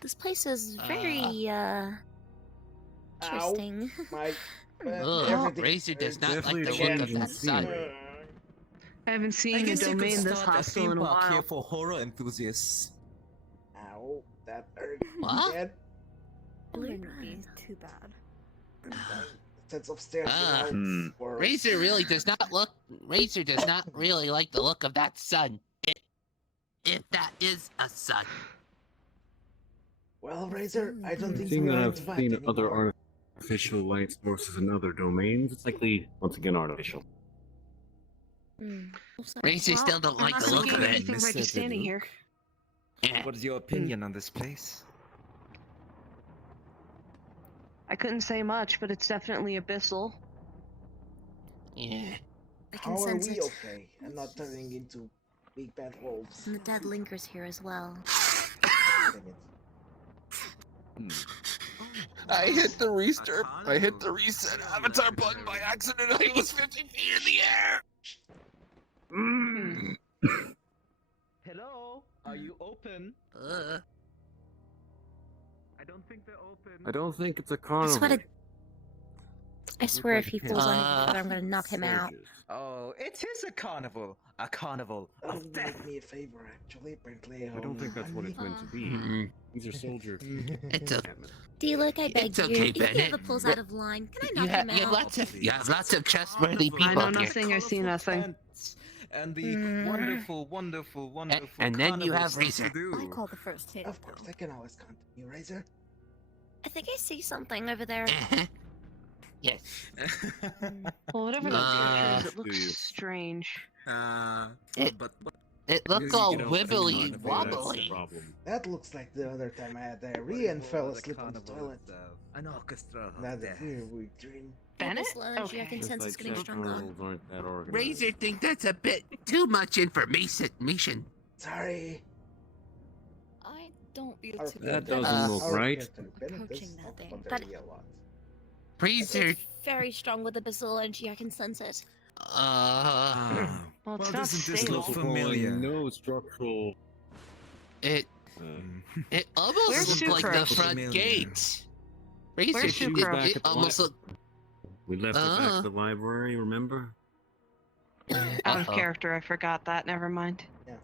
This place is very, interesting. Razor does not like the look of that sun. I haven't seen a domain this hostile in a while. Here for horror enthusiasts. Ow, that hurt. What? Dead. Blue Too bad. Sets of stairs. Razor really does not really like the look of that sun. If that is a sun. Well, Razor, I don't think Seeing we're that going I've to fight seen anymore. other artificial light sources in other domains, it's likely once again artificial. Razor still don't like the look of it. Anything by just standing here. What is your opinion on this place? I couldn't say much, but it's definitely abyssal. Yeah. I can How are sense we it. okay and not turning into big bad wolves? And the dead lingers here as well. I hit the restart. I hit the reset avatar button by accident. I was 50 feet in the air. Hello? Are you open? I don't think they're open. I don't think it's a I carnival. swear if he falls on his foot, I'm gonna knock him out. Oh, it is a carnival. A carnival of death. Make me a favor, actually, Brinkley. I don't think that's what it's meant to be. These are soldiers. It's okay. D-Look, I beg It's you. okay, If he Bennett. ever pulls out of line, can I knock him out? You have lots of trustworthy people I know here. nothing, I see nothing. And the wonderful And then you have carnivals Razor. to do. I call the first hit. Of course, I can always continue, Razor. I think I see something over there. Yes. Well, whatever that is, it do you? looks strange. It looks You all get off wibbly the wobbly. That looks like the other time I had diarrhea and fell asleep on the toilet. An orchestra of That's a death. very weird dream. Bennett? Sludge, I can sense it's getting stronger. carnivals aren't that organized. Razor think that's a bit too much information. Sorry. I don't feel Our- too That good. doesn't look Our right. character, Bennett, Approaching does that talk thing. about That- diarrhea a lot. Razor, It's very strong with abyssal energy, I can sense it. Well, it's not doesn't this stable. look familiar? No structural. it almost Where's looked like the Sucrose? front Familiar. gate. Razor, Where's Sucrose? it almost looked. We left it back at the library, remember? Out of character, I forgot that. Never mind. Yeah.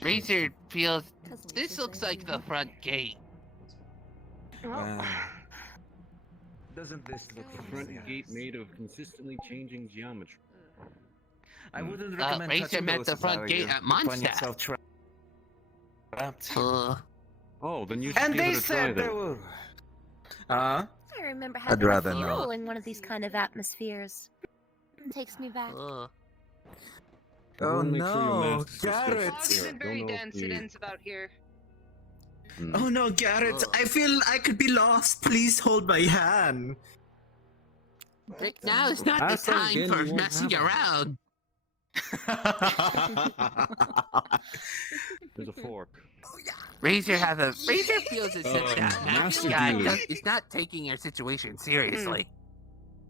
Razor feels Cousin this Lisa looks said like the front gate. Well, Doesn't this look A front familiar? gate made of consistently changing geometry. I wouldn't recommend Razor touching meant those the front if I were gate you. at You'll find Mondstadt. yourself trapped. Oh, then you should And give they it a try said then. they were. Huh? I remember I'd having a rather funeral not. in one of these kind of atmospheres. It takes me back. Oh Everyone make sure your no, masks are Garrett! Fog's still been clear. very Don't know if dense. the- It ends about here. Oh no, Garrett! I feel I could be lost. Please hold my hand. Rick, now is not the Ask her time again, for you won't messing have it. around. There's a fork. Razor feels as if Oh, that Master guy Dude. is not taking your situation seriously.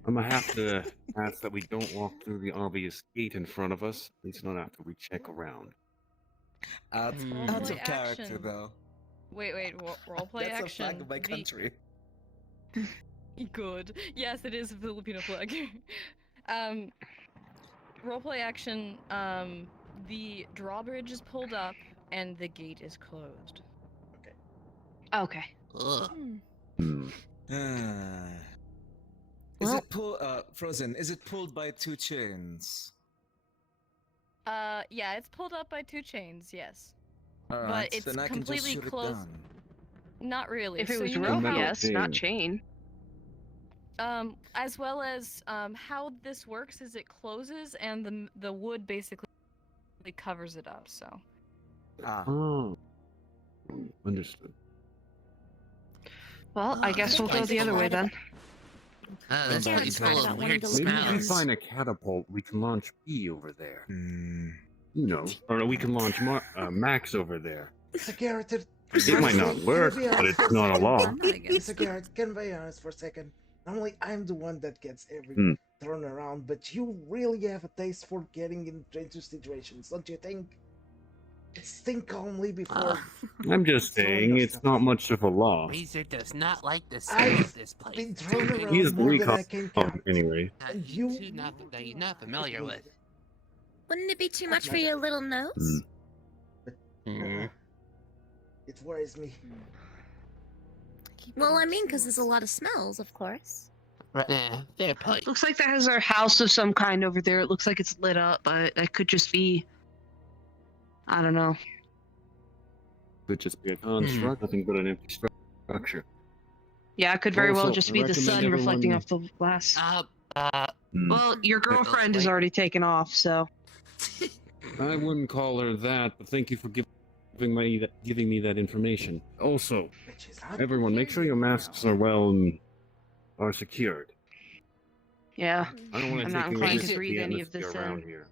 I'm gonna have to ask that we don't walk through the obvious gate in front of us, at least not after we check around. Out Roleplay of character, action. though. Wait, roleplay That's action. a flag of my country. Good. Yes, it is a Filipino flag. Roleplay action. The drawbridge is pulled up and the gate is closed. Okay. Ugh. Is Well- it frozen? Is it pulled by two chains? Yeah, it's pulled up by two chains. Yes. Alright, it's then I can just completely shoot it closed. down. Not really. If it So was you know rope, metal yes, not chain. chain. As well as how this works is it closes and the wood basically covers it up. So Ah. Oh. Understood. Well, I guess we'll go Thank the you. other way then. This Yeah, place it's full right of about one weird of those Maybe we can mountains. smells. find a catapult. We can launch B over there. Hmm. You know, or we can launch Max over there. So Garrett, It might not work, but it's not a law. I'm not against So Garrett, can I be honest for a second? Normally, I'm the one that gets every Hmm. thrown around, but you really have a taste for getting into situations, don't you think? Think calmly before. I'm just saying, it's not much of a loss. Razor does not like the smell of this place. Been thrown Something around He is more the than I recon can count. anyway. And you you- two that you're not familiar with. Wouldn't it be too much for your little nose? Mm. It worries me. Well, I mean, because there's a lot of smells, of course. Fair point. Looks like that has our house of some kind over there. It looks like it's lit up, but it could just be. I don't know. Could just be a construct, nothing but an empty structure. Yeah, it could very well Also, just I be the recommend sun reflecting everyone- off the glass. Hmm. Well, your girlfriend is wait. already taken off, so. I wouldn't call her that, but thank you for giving me that information. Also, Bitches, how everyone, make sure your masks are are secured. Yeah. I don't want I'm to not take inclined to any breathe any of this around in. here.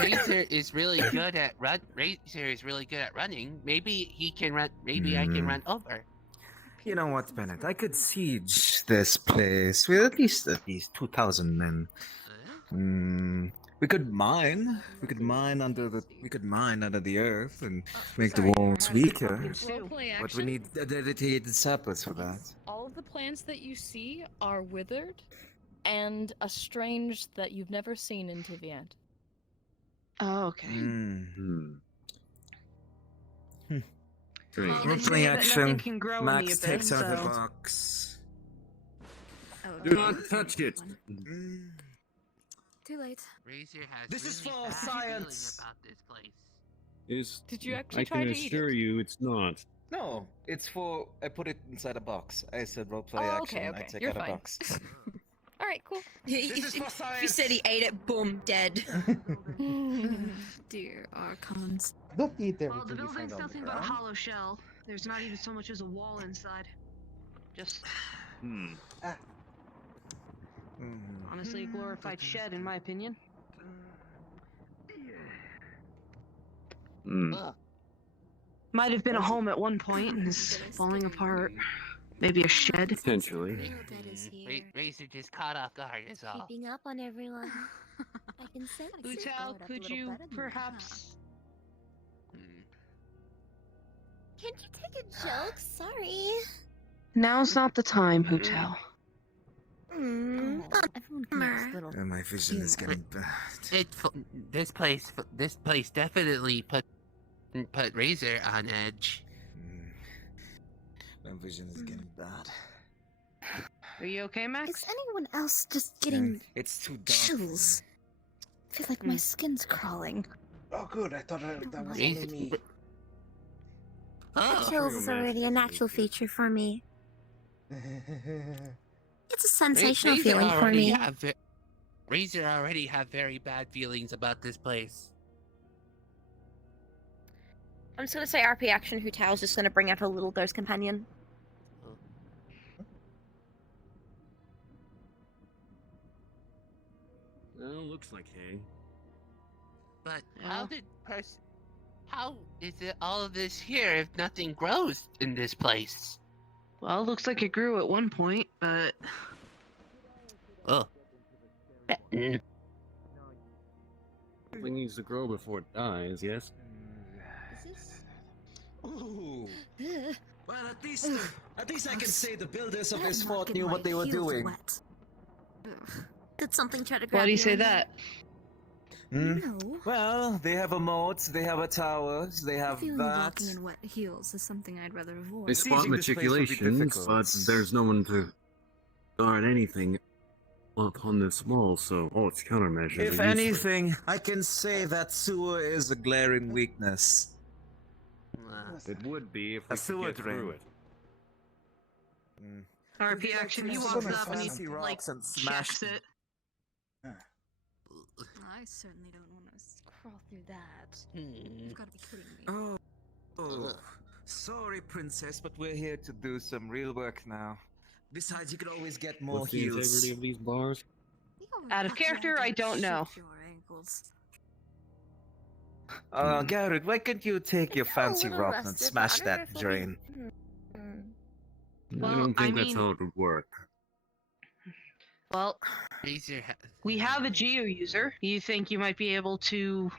Razor is really good at running. Maybe he can run. Maybe I can run over. You know what, Bennett? I could siege this place with at least 2,000 men. We could mine. We could mine under the earth and make the walls weaker. Roleplay But we action. need dedicated sappers for that. All of the plants that you see are withered, and a strange that you've never seen in Teyvat. Oh, okay. Great. Well, they Roleplay say that action. nothing can grow in the Max abyss, takes out the so- box. Do not touch it. Too late. Razor has This is really for bad science. feeling about this place. Did you actually I try can to eat assure it? you, it's not. No, it's for. I put it inside a box. I said roleplay Oh, action. okay, I okay. take You're out a fine. box. All right, cool. This is for If you science. said he ate it, boom, dead. Dear archons. Don't eat Well, everything the you find building's on the nothing but a ground. hollow shell. There's not even so much as a wall inside. Just honestly a glorified shed, in my opinion. Ugh. Might have been a home at one point and is falling apart. Maybe a shed. Potentially. That is here. Razor just caught off guard. Is all. Keeping up on everyone. I can say Utal, could you perhaps? Hmm. Can't you take a joke? Sorry. Now's not the time, Utal. Everyone can have this little. My vision is getting bad. This place definitely put Razor on edge. My vision is getting bad. Are you okay, Max? Is anyone else just getting It's too dark. chills? I feel like my skin's crawling. Oh, good. I thought that was Razor- only me. Oh, Chills is already a natural feature for me. It's a sensational feeling for me. Razor already have very bad feelings about this place. I'm just gonna say RP action. Hutao's just gonna bring out her little ghost companion. Well, looks like hay. But Yeah. how is it all of this here if nothing grows in this place? Well, looks like it grew at one point, but Oh. It needs to grow before it dies, yes? Ooh. Ugh. Well, at least I can say the builders of this fort knew what they were doing. Did something try to grab why do you say on that? No. Well, they have a moat, they have a towers, they have Feeling that. walking in wet heels is something I'd rather avoid. They spot Sieging this place will be matriculations, difficult. but there's no one to guard anything upon this wall, so all its countermeasures If are useless. anything, I can say that sewer is a glaring weakness. It would be if A we sewer could get through drain. it. RP action, he So walks nice up and fancy he like rocks and checks smash it. I certainly don't want to crawl through that. Hmm. You've got to be kidding me. Oh, sorry, princess, but we're here to do some real work now. Besides, you could always get more What's the integrity heals. of these bars? Out of character, I don't know. Garrett, why can't you take your fancy A little rock and rusted, smash but I that wonder if it'll drain? be- Well, I don't I think that's mean- how it would work. Well, Razor we have a geo user. You think you might be able to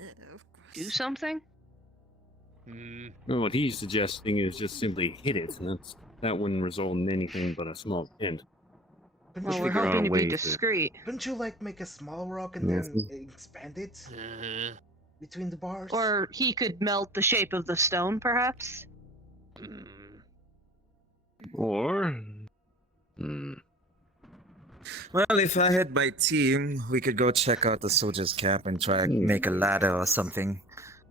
Ugh, do gross. something? Well, what he's suggesting is just simply hit it. And that wouldn't result in anything but a small dent. Couldn't Well, you, we're figure out hoping a to way be to- discreet. couldn't you like make a small rock and Yes. then expand it between the bars? Or he could melt the shape of the stone, perhaps? Or. Well, if I had my team, we could go check out the soldiers' camp and try to make a ladder or something.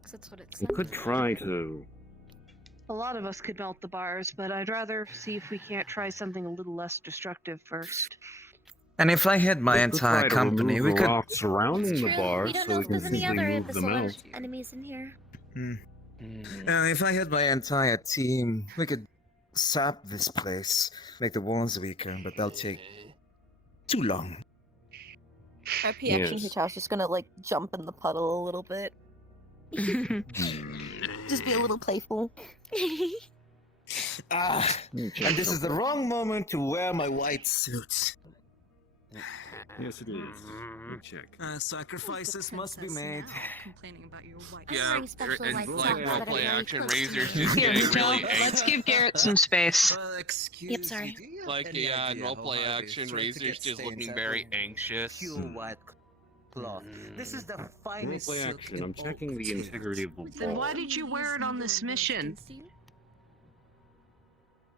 'Cause that's what it We said. could try to. A lot of us could melt the bars, but I'd rather see if we can't try something a little less destructive first. And if I had my we could entire try to company, remove we the could. rocks surrounding It's the true. bar We don't so know we if can there's any simply other move them abyssal out. enemies in here. If I had my entire team, we could sap this place, make the walls weaker, but that'll take too long. RP action, Yes. Hitao's just gonna like jump in the puddle a little bit. Just be a little playful. Ah, and this is the wrong moment to wear my white suit. Yes, it is. Let me check. Sacrifices must be made. Complaining about your white. I'm Yeah, wearing special and white like socks that are roleplay very action, close to Razor's me. just Yeah, getting Hito, really let's angry. give Garrett some space. Well, excuse Yep, sorry. me, do you have Like, any yeah, in idea how roleplay hard it is action, trying to Razor's get just stains looking out very of anxious. pure white cloth? This is the finest Roleplay silk action. in I'm all checking the Teyvat. integrity of the Then wall. why did you wear it on this mission?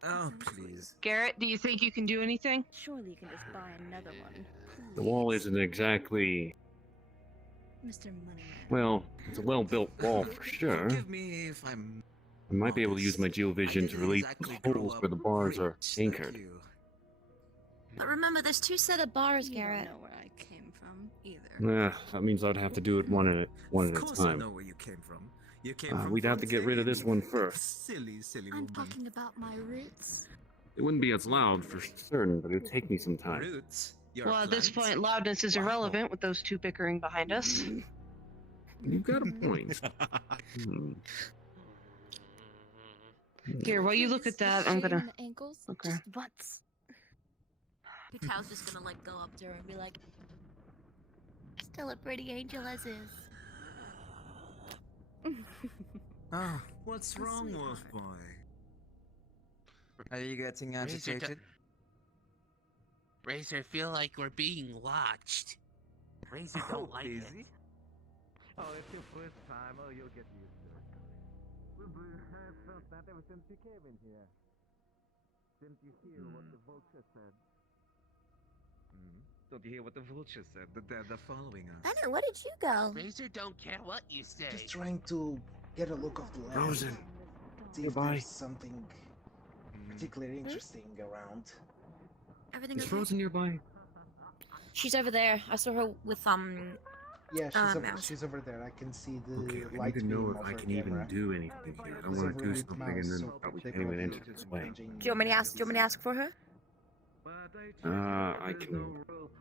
Oh, please. Garrett, do you think you can do anything? Surely you can just buy another one. The wall isn't exactly. Mr. Moneyman. Well, it's a well-built wall for sure. Forgive me if I'm. I might be able to use my honest. geovision I to relieve didn't the exactly grow holes up where the bars are rich like anchored. you. But remember, there's two set of bars, You Garrett. don't know where I came from either. That means I'd have to do it one at Of a course I time. know where you came from. You came from We'd have to get rid of this one Fontaine. first. Silly I'm woman. talking about my roots. It wouldn't be as loud for certain, but it'd take me some time. Roots. Your Well, at this plants? point, loudness is Wow. irrelevant with those two bickering behind us. You've got a point. Here, while you look at that, I'm gonna. The ankles, Okay. just once. Hitao's just gonna like go up to her and be like, "Still a pretty angel as is." Oh, what's wrong, Wolf Boy? Are you getting agitated? Razor, feel like we're being watched. Razor don't like it. Oh, it's your first time. Oh, you'll get used to it. We've felt that ever since you came in here. Didn't you hear what the vulture said? Don't you hear what the vulture said? That they're following us. Bennett, where did you go? Razor don't care what you say. Just trying to get a look of the land. Frozen. See if Goodbye. there's something particularly interesting around. Everything Is okay? Frozen nearby? She's over there. I saw her with Yeah, Mouse. she's over there. I can see the Okay, I light need to know beam if of I her can even camera. do anything here. I don't She's want to over do with something Mouse, and so then probably they can't even probably enter this just way. changing Do you want me to ask? Do you want me to ask for her? I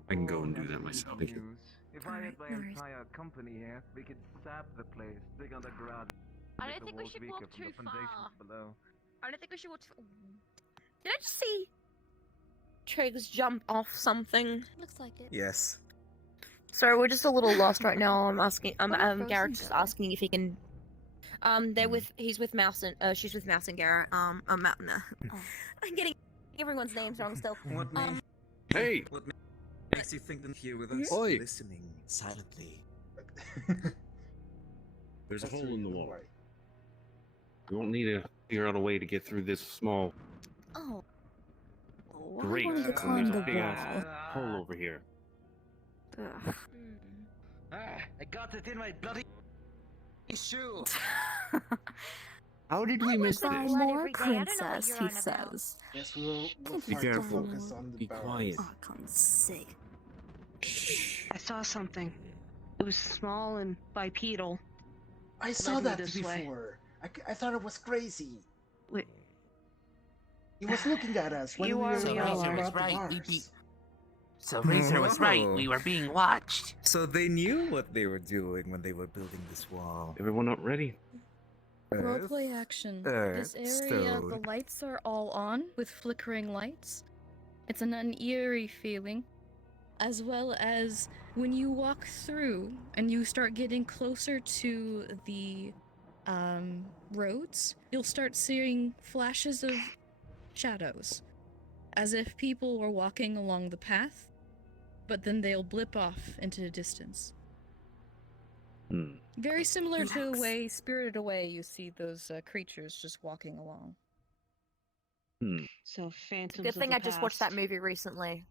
can go and do that myself. Thank you. If I had my entire company here, we could sap the place, dig underground. I don't think we should walk too far. I don't think we should walk too. Did I just see Trigs jump off something? Looks like it. Yes. Sorry, we're just a little lost right now. I'm asking. Where did Frozen Garrett's just go? asking if he can. They're with. He's with Mouse and. She's with Mouse and Garrett. No. I'm getting everyone's names wrong still. What makes Hey! what makes you think they're here with us? Oi. Listening silently. There's a That's hole the in the reason wall. why. We won't need to figure out a way to get through this small Oh. grate. wanted to And climb there's a the big ass wall. hole over here. Ugh. I got it in my bloody shoe. How did we miss Buy this? more every day. I don't know what princess, you're he on about. says. Yes, we'll Be try to careful. focus on the Be barrels. quiet. Oh, I can't see. I saw something. It was small and bipedal. I saw Led me that this way. before. I thought it was crazy. Wait, He was looking at us when You we are were So we about all Razor are. was the right. bars. So Razor was right. We were being watched. So they knew what they were doing when they were building this wall. Everyone not ready? Roleplay action. Earth, This area, the stone. lights are all on with flickering lights. It's an eerie feeling. As well as when you walk through and you start getting closer to the roads, you'll start seeing flashes of shadows, as if people were walking along the path, but then they'll blip off into the distance. Very similar to the way Spirited Away you see those creatures just walking along. So phantoms. Good thing of I the just watched that past. movie recently.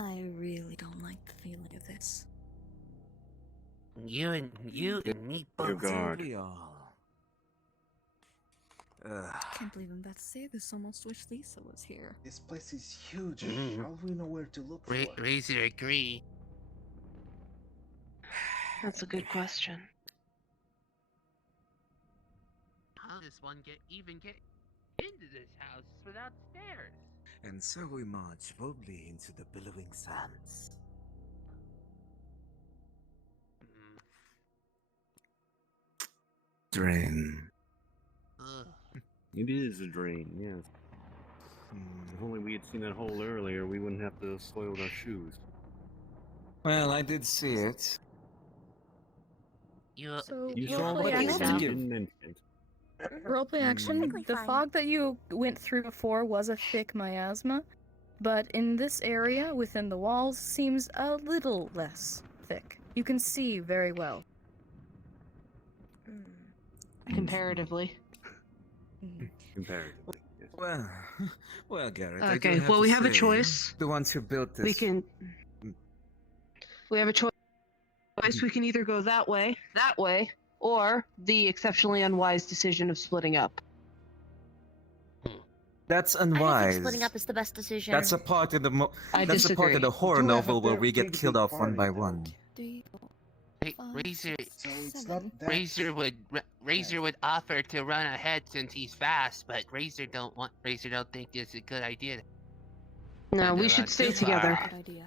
I really don't like the feeling of this. You and me Your both. guard. We all. Can't believe I'm about to say this. Almost wish Lisa was here. This place is huge. Mm. How do we know where to look for? Razor agree. That's a good question. How does one even get into this house without stairs? And so we march boldly into the billowing sands. Drain. It is a drain, yes. If only we had seen that hole earlier, we wouldn't have to soil our shoes. Well, I did see it. So, You saw roleplay what it was, action. you didn't mention it. Roleplay action. Perfectly The fine. fog that you went through before was a thick miasma, but in this area within the walls seems a little less thick. You can see very well. Comparatively. Comparatively. Yes. Well, Garrett. I do Okay, have well, to we have a say, choice. The ones who built this. We can. We have a choice. We can either go that way, or the exceptionally unwise decision of splitting up. That's I don't unwise. think splitting up is the best decision. That's a part of the I that's a part disagree. of the horror Do have a novel where we get pretty killed big off one party, by though. one. 3, 4, 5, Razor, 6, So it's 7. not that. Razor would offer to run ahead since he's fast, but Razor don't think it's a good idea. No, And we they're should on stay too together. far. Good idea.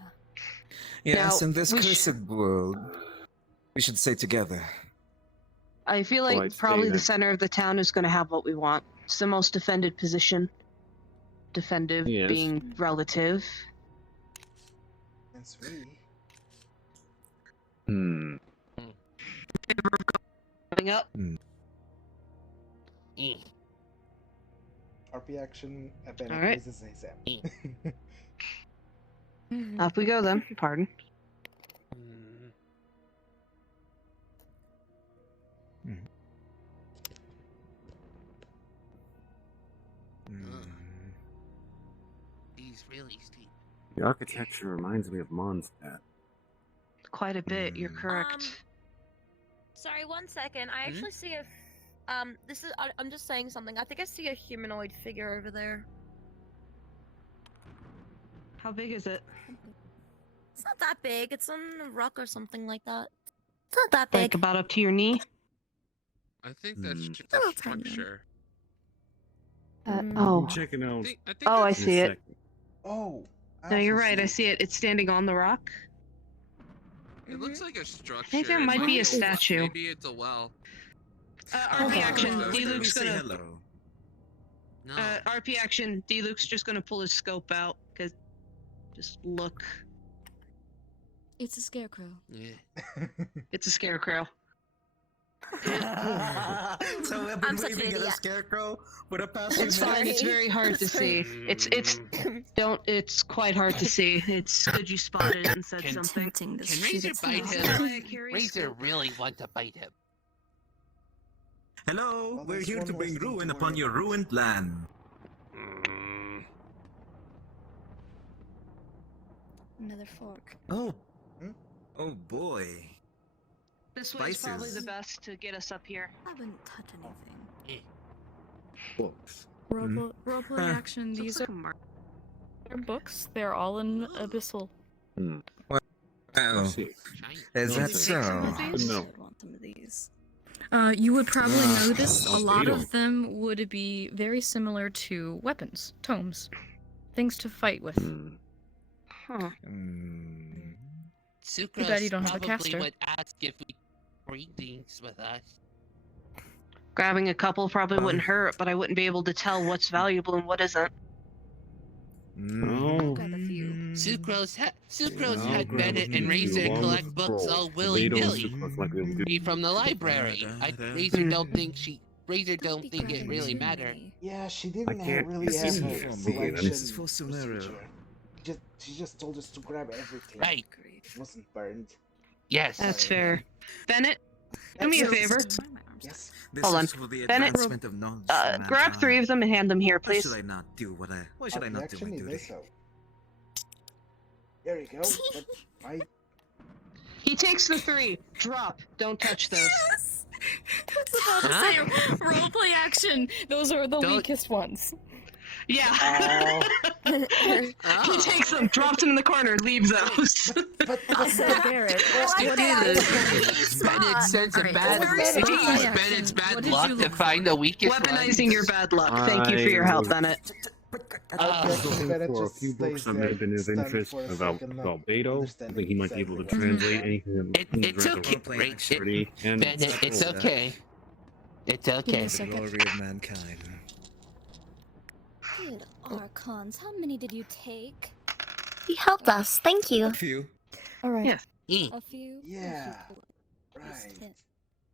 Yes, Now, in this we cursed world, we should stay together. I feel Well, like I'd stay probably the then. center of the town is going to have what we want. It's the most defended position. Defensive Yes. being relative. That's really. Going up. Eh. RP action. Bennett Alright. raises his hand. Up we go then. Pardon. He's really steep. The architecture reminds me of Mondstadt. Quite a bit. You're correct. Sorry, 1 second. I actually see a. This is. I'm just saying something. I think I see a humanoid figure over there. How big is it? It's not that big. It's on a rock or something like that. It's not that big. Like about up to your knee? I think that's just Oh, a tiny. structure. Oh. I'm checking out. I think Oh, I that's- see it. Oh. No, you're also right. I see see it. It's standing on the rock. It looks like a structure. think there It might be a a well. statue. Maybe it's a well. RP action. Let me D-Luke's say gonna. hello. No. RP action. D-Luke's just gonna pull his scope out. Cause just look. It's a scarecrow. Yeah. It's a scarecrow. So we've I'm been such an waving at a idiot. scarecrow with a passive It's fine. It's very hard to see. It's It's quite hard to see. It's good you spotted it and said Can- something. Tempting to Can shoot Razor its bite nose. him? Razor really want to bite him. Hello, Well, we're there's here one to less bring thing to ruin worry upon your about. ruined land. Another fork. Oh. Oh boy. This way's probably Spices. the best to get us up here. I wouldn't touch anything. Books. Roleplay Huh. action. Looks These like a mark. are books. They're all in Abyssal. Oh, See. is that Nonsense. so? No. I'd want some of these. You would probably Ah, notice a I'll lot beat 'em. of them would be very similar to weapons, tomes, things to fight with. Huh. Sucrose bad you don't have a probably caster. would ask if we bring things with us. Grabbing a couple probably wouldn't hurt, but I wouldn't be able to tell what's valuable and what isn't. Oh. Grab a few. Sucrose Sucrose I'll had grab a Bennett few and Razor along with collect the books scroll. all Tomato and willy-nilly. sucrose like we'll do. Be from the library. Razor don't think it really matter. Yeah, she I didn't can't really have see a it. selection This is for scenario. procedure. She just told us to grab everything. Right. It wasn't burned. Yes. That's fair. Bennett, do me a favor. Yes. This Hold on. is for the Bennett, advancement of knowledge. grab 3 of them and hand them here, Why please. should I not do what I? Why should I not do my duty? There you go. But I He takes the 3. Drop. Don't touch those. That's about to say roleplay action. Those are the Don't- weakest ones. Yeah. He takes them, drops them in the corner, leaves those. So Garrett, Bennett sends a bad. Did you use Bennett's bad luck to find the weakest one? Weaponizing your bad luck. Thank you for your help, Bennett. I was looking Bennett for a just few books stays that may have been of there, interest stunned for a about second, not Beto. I understanding think he might be able to exactly translate anything that It's okay. Bennett, it's okay. It's okay. For the glory of mankind. Good archons. How many did you take? He helped us. Thank you. A few. All right. Mm. A few? Yeah. Just Right.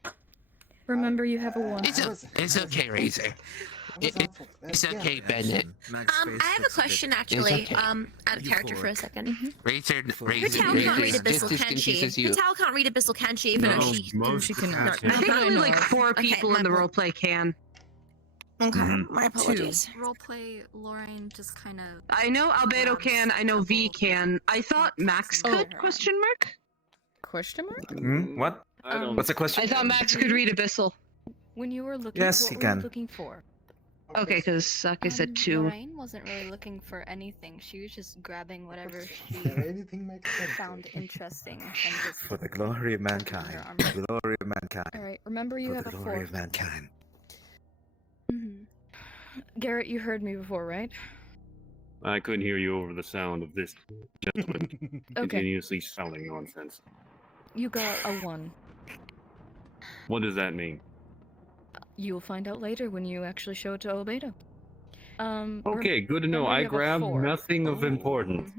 10. Remember, you have a 1. It's okay, Razor. It's okay, Bennett. I have a question actually. okay. Out of character for a second. Razor, Hotel can't read Abyssal, just as can she? confused as you. Hotel can't read Abyssal, can she? Even though she. She cannot. I think only like 4 Okay, people in the my- roleplay can. Okay, Mhm. my apologies. Roleplay, Lorraine just kind of. I know Albedo can, I know V can. I thought Max could, question mark? Question mark? What? What's the question? I thought Max could read Abyssal. When you were looking, Yes, what he were can. you looking for? Okay, because Saki said 2. Lorraine wasn't really looking for anything. She was just grabbing whatever she Anything makes sense. found interesting and just For the glory of mankind. For the glory of mankind. All right. Remember, you For have the a glory 4. of mankind. Garrett, you heard me before, right? I couldn't hear you over the sound of this gentleman continuously spouting nonsense. You got a 1. What does that mean? You'll find out later when you actually show it to Albedo. Okay, good to know. remember I you have a grabbed 4. nothing of importance.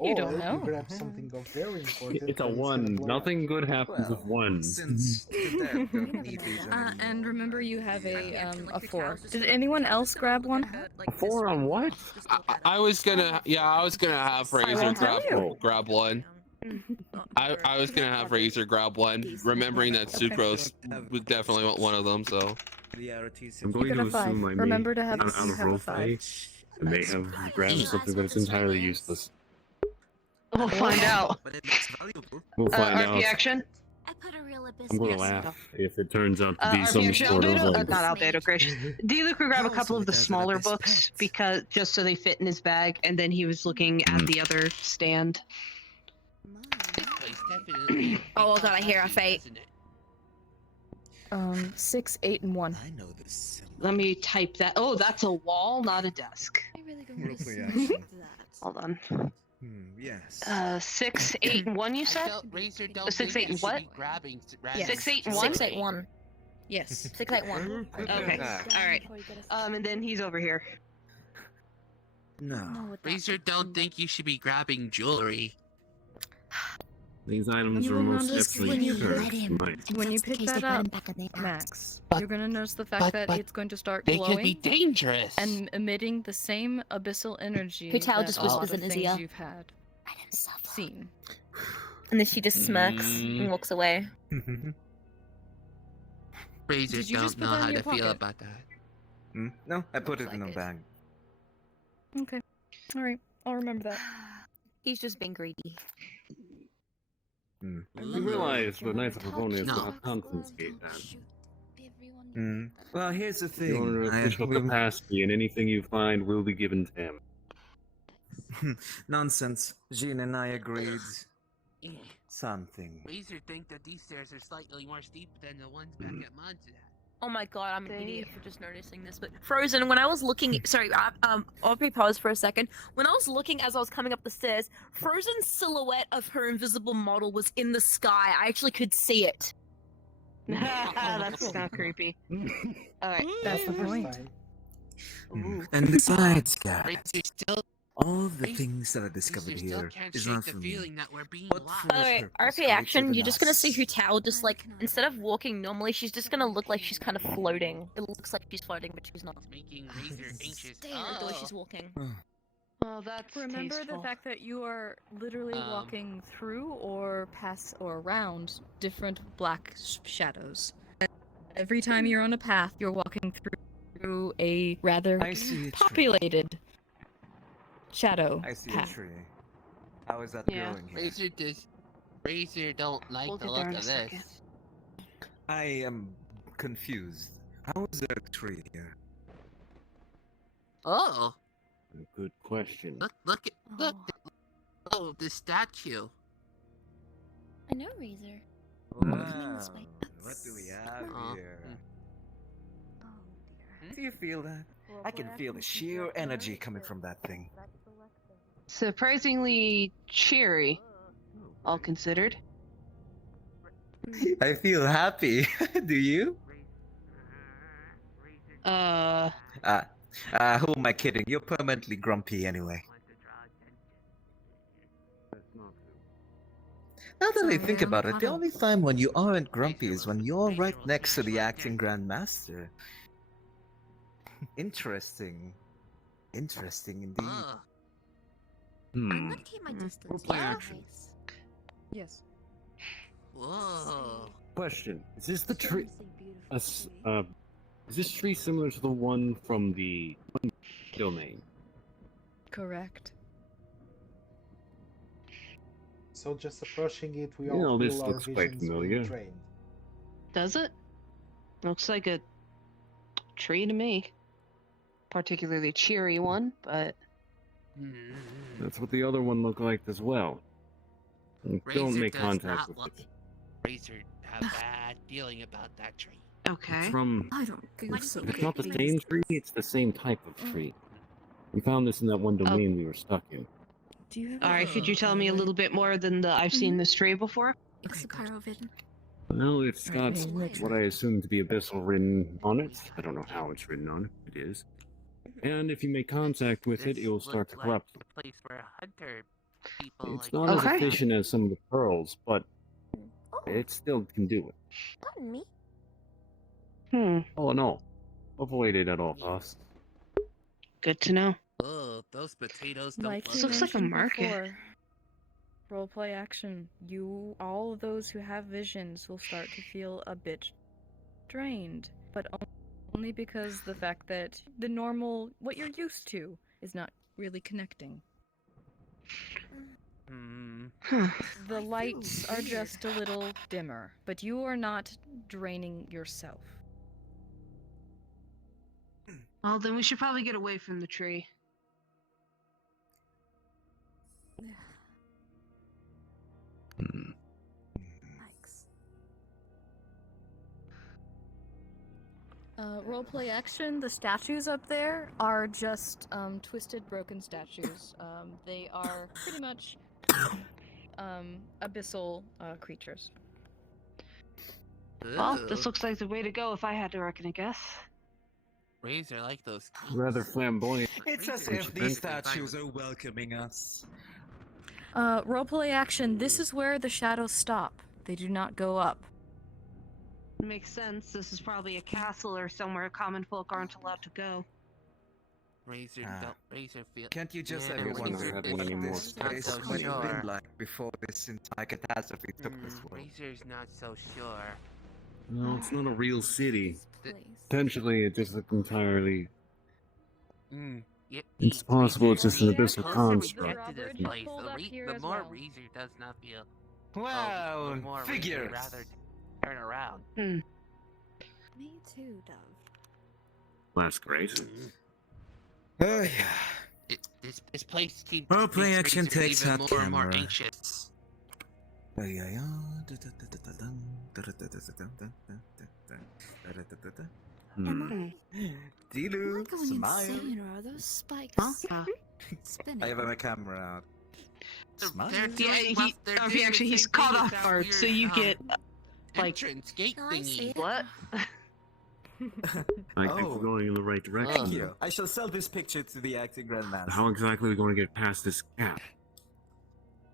You don't Or know. You grab something of very important. It's a and 1. instead of Nothing good happens with 1. Since the dead don't need these And remember, you have a 4. Did anyone else grab 1? A 4 on what? I was gonna have Razor won't tell you. grab 1. I was gonna have Razor grab 1, remembering that Sucrose would definitely want one of them. So I'm going got to a 5. assume I may, Remember to have- out you of have a roleplay, I may have grabbed something that's entirely useless. We'll find out. But it's valuable. We'll find out. RP action? I put a real abyss. I'm gonna laugh if it turns out to be RP some action, sort of Albedo? like. Not Albedo, gracious. D-Luke would grab a No, couple so of the he does it smaller at his books, pets. because just so they fit in his bag, and then he was looking at the other stand. Oh god, I hear a fate. 6, 8, and 1. I know this. Let me type that. Oh, that's a wall, not a desk. I really don't Roleplay understand action. that. Hold on. Yes. 6, 8, and 1, you said? Razor don't 6, think 8, you and should what? be grabbing. 6, 8, and 1? 681. Yes. 681. Okay, alright. And then he's over here. No. Razor don't think you should be grabbing jewelry. These items You are will most notice definitely when you cursed. let him. Right. When you Just in pick case they that put him up, back in the Max, But- you're gonna notice the fact but- that but it's going to start They glowing could be dangerous. and emitting the same abyssal energy Hotel that just a lot whispers of in his things ear. you've had I didn't suffer. seen. And then she just smirks and walks away. Razor Did you just don't put know that how in to your feel pocket? about that. No, I put it Looks in a like it. bag. Okay. All right. I'll remember that. He's just being greedy. You realize the Knights of Livonia No. cannot confiscate that. Well, here's the You're thing. under official we- capacity, and anything you find will be given to him. Nonsense. Jean and I agreed something. Razor think that these stairs are slightly more steep than the ones back at Montserrat. Oh my god, I'm an idiot for just noticing this. But Frozen, when I was looking, sorry, I'll pause for a second. When I was looking as I was coming up the stairs, Frozen's silhouette of her invisible model was in the sky. I actually could see it. That's kind of creepy. Alright. That's the point. And besides, guys, Razor still All the Razor- things that I discovered Razor still here can't is shake not the for me. feeling that we're being But watched. for By the way, purpose RP greater action, than you're just gonna see us. her towel just like, instead of walking normally, she's just gonna look like she's kind of floating. It looks like she's floating, but she's not. Making Razor anxious. Stare at the way she's walking. Oh, that's Remember tasteful. the fact that you are literally Um, walking through or past or around different black shadows. Every time you're on a path, you're walking through a rather I see a tree. populated shadow I see a path. tree. How is that Yeah. growing here? Razor don't like We'll the get there look in a of second. this. I am confused. How is there a tree here? Oh, Good question. look, oh, the statue. I know, Razor. Wow. What do we have Oh. here? Oh dear. Do you feel that? I can feel the sheer energy coming from that thing. Surprisingly cheery, all considered. I feel happy. Do you? Who am I kidding? You're permanently grumpy anyway. That's not Now that I Sorry, think I'm about it, the puddle. only time when you aren't grumpy is when you're right next to the acting grandmaster. Interesting. Interesting indeed. Ugh. I'm Hmm. gonna keep my distance. Roleplay yeah. action. Yes. Whoa. Question: Is this the tree? Seriously beautiful Is this tree similar to the one from the domain? Correct. So just approaching it, we You all know, this feel our looks quite visions familiar. being trained. Does it? Looks like a tree to me. Particularly cheery one, but That's what the other one looked like as well. Don't Razor make does contact not with look. it. Razor have bad feeling about that tree. okay. It's from. I don't feel so It's good. not the same tree. It's the same type of tree. We found this in that one domain we were stuck in. Do you have All right, could you tell me a little bit more than the I've seen this tree before? It's the pyrovision. Well, it's got Okay, let's- what I assume to be abyssal written on it. I don't know how it's written on it. It is. And if you make contact with it, This it will start looked to like corrupt. the place where hunter people It's like not as Okay. efficient as some of the pearls, but Oh, it still can do it. pardon me. All in all, avoid it at all costs. Good to know. Oh, those potatoes don't Like look This you looks like a mentioned market. before, roleplay action. All of those who have visions will start to feel a bit drained, but only because the fact that the normal, what you're used to, is not really connecting. Hmm. The I feel lights are weird. just a little dimmer, but you are not draining yourself. Well, then we should probably get away from the tree. Thanks. Roleplay action, the statues up there are just twisted, broken statues. They are pretty much abyssal creatures. Well, this Ooh. looks like the way to go if I had to reckon a guess. Razor like those. Rather flamboyant. It's as Razor if is these very statues are welcoming us. Roleplay action, this is where the shadows stop. They do not go up. Makes sense. This is probably a castle or somewhere common folk aren't allowed to go. Razor don't. Razor feel. Can't you just Yeah, everyone Razor know having what any more this not place so might have sure. been like before this entire catastrophe took this world? Razor's not so sure. No, it's not a real city. This place. Potentially, it just looked entirely. Yet It's possible it's just an Jack, abyssal the closer construct. we get to this Drawbridge place, pulled up here the as more well. Razor does not feel. Wow, the more Razor figures. rather turn around. Me too, Dove. That's great. Oh yeah. This place keeps Roleplay makes action Razor takes even up more and more camera. anxious. Hmm. Am I Dilu, going smile. insane or are those spikes spinning? I have my camera out. Smile. They're doing Yeah, well, they're doing the actually, he's same caught thing off with that guard, so weird, you get like entrance gate No, I see thingy. it. what? I think we're going in the right direction. Thank you. I shall sell this picture to the acting grandmaster. How exactly are we going to get past this gap?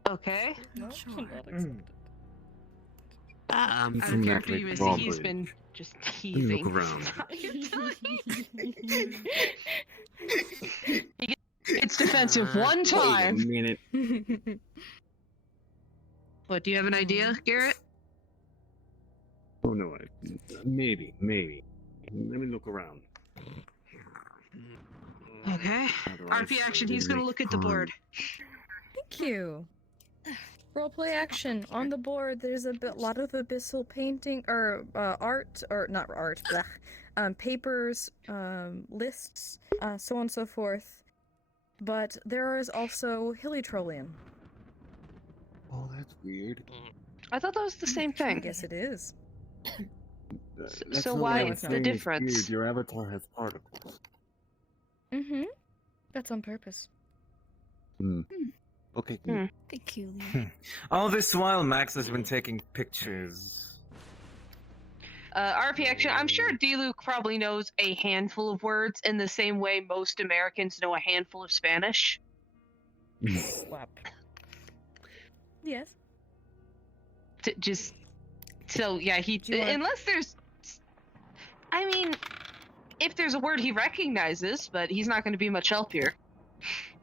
Okay. Not sure. Out of From character, that you big see, he's drawbridge. been just Let me teasing. look around. It's defensive one Wait a time. minute. What, do you have an idea, Garrett? Oh no, maybe. Let me look around. Okay. RP action, he's gonna look at the board. Thank you. Roleplay action. On the board, there's a lot of abyssal painting, or art, or not art, papers, lists, so on and so forth. But there is also Hillytrollium. Oh, that's weird. I thought that was the same I thing. guess it is. That's So not why what I'm it's the saying, difference? weird. Your avatar has particles. Mm-hmm. That's on purpose. Okay. Peculiar. All this while, Max has been taking pictures. RP action, I'm sure D-Luke probably knows a handful of words in the same way most Americans know a handful of Spanish. Slap. Yes. So yeah, Do you want- unless there's, I mean, if there's a word he recognizes, but he's not going to be much help here.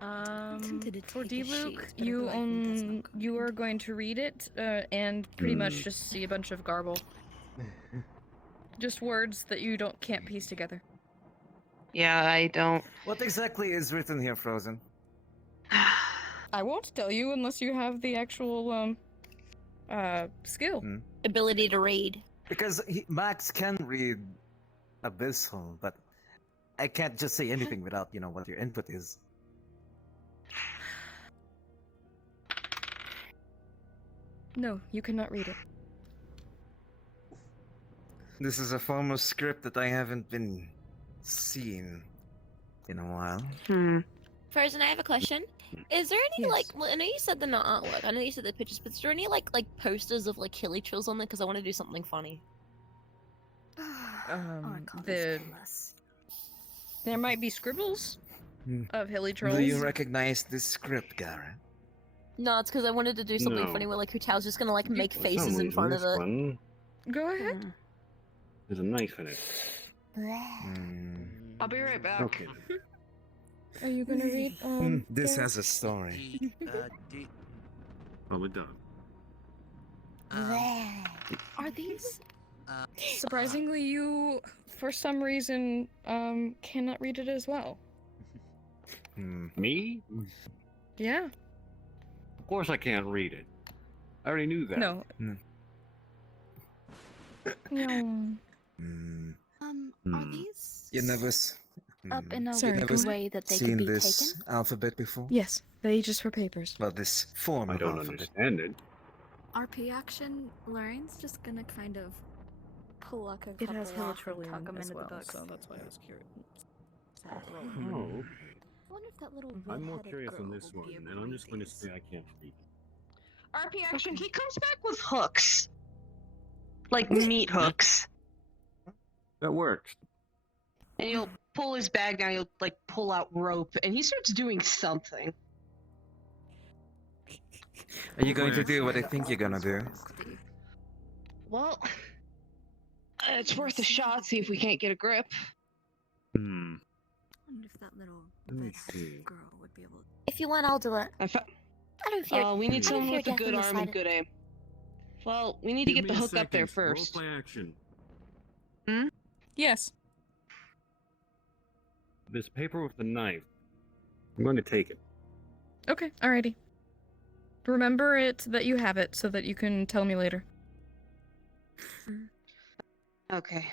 Tempted to For take a D-Luke, shit, but I feel like it does not come you are going to read it, and pretty much just see a bunch of garble. Just words that you can't piece together. Yeah, I don't. What exactly is written here, Frozen? I won't tell you unless you have the actual, skill. Ability to read. Because Max can read Abyssal, but I can't just say anything without, what your input is. No, you cannot read it. This is a form of script that I haven't been seeing in a while. Frozen, I have a question. Is there any Yes. well, I know you said they're not artwork. I know you said the pictures, but is there any like posters of like hilly trills on there? Because I want to do something funny. There might be scribbles of hilly trolls. Do you recognize this script, Garrett? No, it's because I wanted to do something No. funny where like Hutal's just gonna like make For some faces in reason, front of this it. one, Go ahead. there's a knife in it. I'll be right back. Okay. Are you gonna read? This Garrett? has a story. Probably done. Are these? Surprisingly, you, for some reason, cannot read it as well. Me? Yeah. Of course I can't read it. I already knew that. No. No. Are these You never up in a Sorry, weird go ahead. way that they seen could be this taken? alphabet before? Yes, they just for papers. Well, this form I of don't alphabet. understand it. RP action, Lorraine's just gonna kind of pluck a It couple has off and Hillytrollium tuck them as into well, the books. so that's why I was curious. Oh, I wonder if that little I'm more red-headed curious on girl this will one, be able and I'm read just going to these. say I can't read. RP action, he comes back with hooks. Like meat hooks. That works. And he'll pull his bag down, he'll like pull out rope, and he starts doing something. Are you going to do what I think you're gonna do? Well, it's worth a shot, see if we can't get a grip. I wonder if that little Let me red-headed see. girl would be able to. If you want, I'll do it. I don't fear. We need I don't someone fear with a death good on this arm side and of- good aim. Well, we need to Give get the me a hook up there second. first. Roleplay action. Yes. This paper with the knife. I'm going to take it. Okay, alrighty. Remember it that you have it so that you can tell me later. Okay.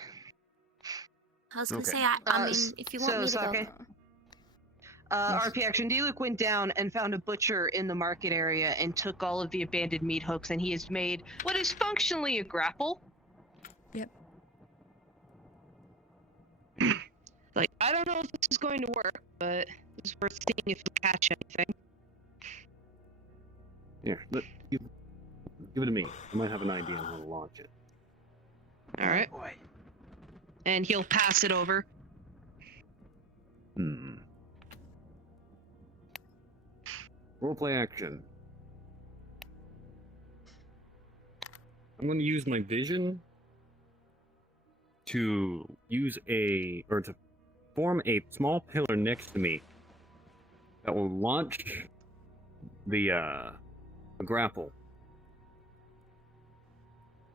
I was gonna Okay. say, I mean, if you want me to Sake? go. RP action, D-Luke went down and found a butcher in the market area and took all of the abandoned meat hooks, and he has made what is functionally a grapple. Yep. Like, I don't know if this is going to work, but it's worth seeing if you catch anything. Here, give it to me. I might have an idea on how to launch it. Alright. and he'll pass it over. Roleplay action. I'm going to use my vision to to form a small pillar next to me that will launch the grapple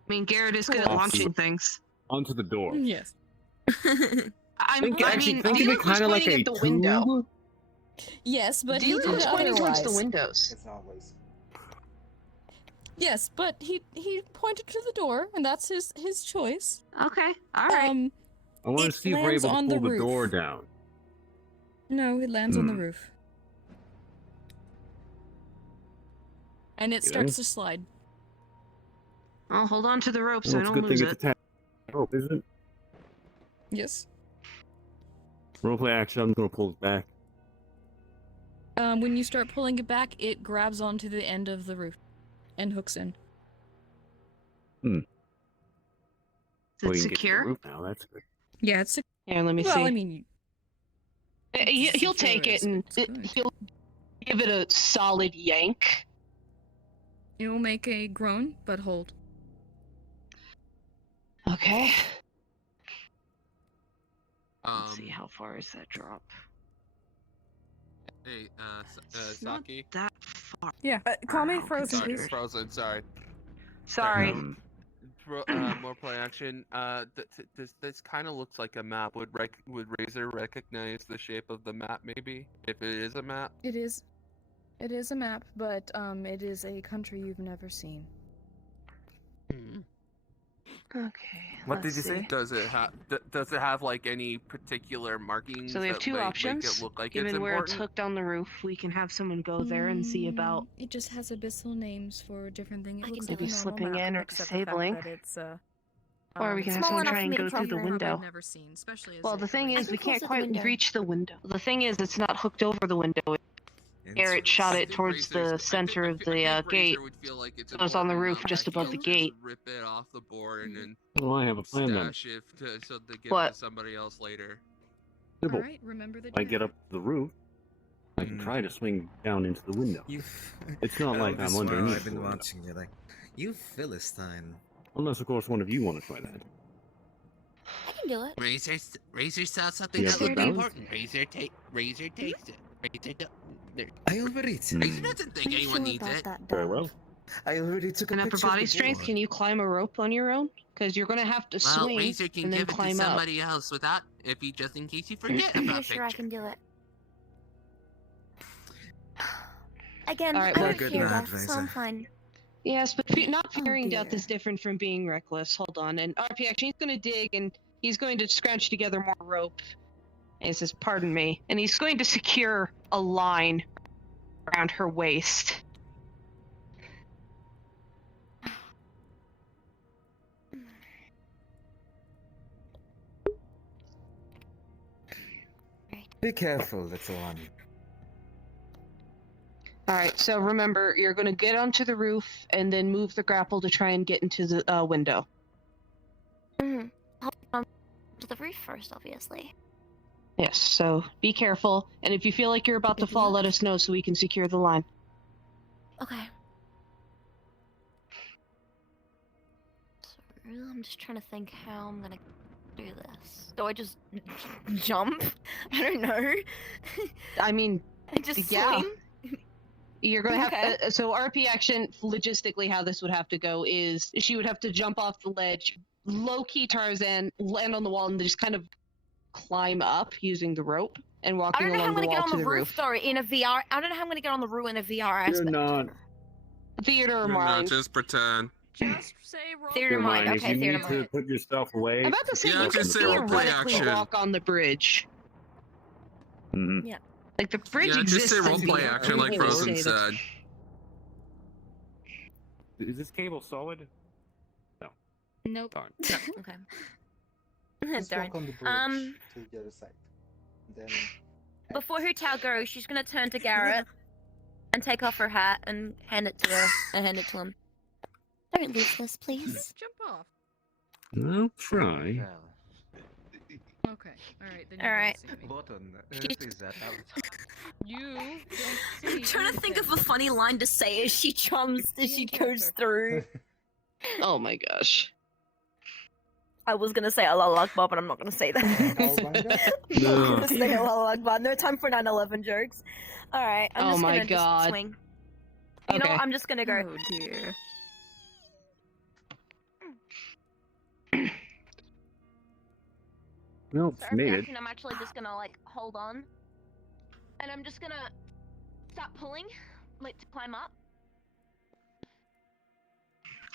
I mean, Garrett is good at launching things. onto the door. Yes. I Think of it Deluc was kind of like pointing a at the window. tube. Yes, but he Deluc did was pointing towards the otherwise. windows. It's always. Yes, but he pointed to the door, and that's his choice. Okay, all right. I want It to see if we're lands able to on pull the the door roof. down. No, it lands on the roof. And it starts to slide. I'll hold on to the rope so Well, I it's a don't good lose thing it. it's attached to the rope, isn't it? Yes. Roleplay action. I'm going to pull it back. When you start pulling it back, it grabs onto the end of the roof and hooks in. Is Well, it you can get to the secure? roof now. That's good. Yeah, it's Here, let me well, see. I mean, He'll take it and he'll give it a solid yank. it will make a groan, but hold. Okay. Let's see, Um, how far is that drop? hey, It's not Saki. that far. Yeah, call me Wow, Frozen, Sorry, please. Frozen. Sorry. Sorry. More play action. This kind of looks like a map. Would Razor recognize the shape of the map? Maybe if it is a map. It is a map, but it is a country you've never seen. Okay. What did let's you say? see. Does it have like any particular markings? So we have that two make options. it look like Given it's where it's important? hooked on the roof, we can have someone go there and see about It just has abyssal names for different things. It I looks can like do a maybe it. normal slipping map, in or except the fact disabling. that it's Or we can have Small someone enough try for and me to go through the cover. window. I've never seen, especially as Well, a the thing Korean. is, I we can close can't the quite window. reach the window. The thing is, it's not hooked over the window. Garrett shot I it think towards Razor's- the I center think- of I the think gate. Razor would feel like it's So it's on the important roof enough just that above he'll the just gate. Rip it off the board and then Well, I have a plan then. stash it so they give it What? to somebody else later. Simple. Alright, remember that I you get have up to the roof. I can try to swing down into the window. You. It's not like I'm underneath I've the been window. watching you like, you Philistine. Unless, of course, one of you want to try that. I can do it. Razor saw something You that have good looked balance? important. Razor takes it. Razor I already took. Razor doesn't think anyone needs it. Very well. I already took a And picture upper of body the strength, board. can you climb a rope on your own? Because you're gonna have to Well, swing Razor can and then give it to climb up. somebody else without, if you just in case you forget I'm about sure I picture. can do it. Again, Alright, I well, don't good fear lad, death, so I'm Razor. fine. Yes, but not Oh, fearing death dear. is different from being reckless. Hold on. And RP action, he's going to dig and he's going to scrounge together more rope. And he says, pardon me. And he's going to secure a line around her waist. Be careful, little one. Alright, so remember, you're going to get onto the roof and then move the grapple to try and get into the window. Hold on to the roof first, obviously. Yes, so be careful. And if you feel like you're about to Good fall, luck. let us know so we can secure the line. Okay. So, I'm just trying to think how I'm gonna do this. Do I just jump? I don't know. I mean, I just yeah. swing? You're gonna have Okay. so RP action logistically how this would have to go is she would have to jump off the ledge, low key Tarzan, land on the wall, and just kind of climb up using the rope and I walking don't know how I'm along the gonna get wall on to the the roof though in a VR. I don't know how I'm gonna get on the roof in a VR You're aspect. not. Theater of No, mind. just pretend. Just say roll. Theater of mind. If Okay, you theater need of to mind. put yourself away. I'm about to say Yeah, you can just say roleplay theoretically action. walk on the bridge. Mhm. Like the bridge Yeah, just exists. say in roleplay VR. action like You know, Frozen say that- said. Is this cable solid? Nope. Darn. Okay. Just Darn. walk on the bridge to the other side. Then Before Hutal goes, she's gonna turn to Garrett and take off her hat and hand it to her and hand it to him. Don't lose this, please. Jump off. I'll try. Okay, alright, then you All don't right. see me. Button. She's- Is that out? You don't I'm see trying to think of a anything. funny line to say as she jumps, as Be she in goes character. through. Oh my gosh. I was gonna say Allah Akbar, but I'm not gonna say that. Oh my god. I'm not No. gonna say Allah Akbar. No time for 9/11 jokes. All right, I'm Oh just my gonna God. just swing. You know, Okay. what, I'm just gonna go. Oh dear. Well, So it's made it. reaction, I'm actually just gonna like hold on, and I'm just gonna start pulling, like to climb up.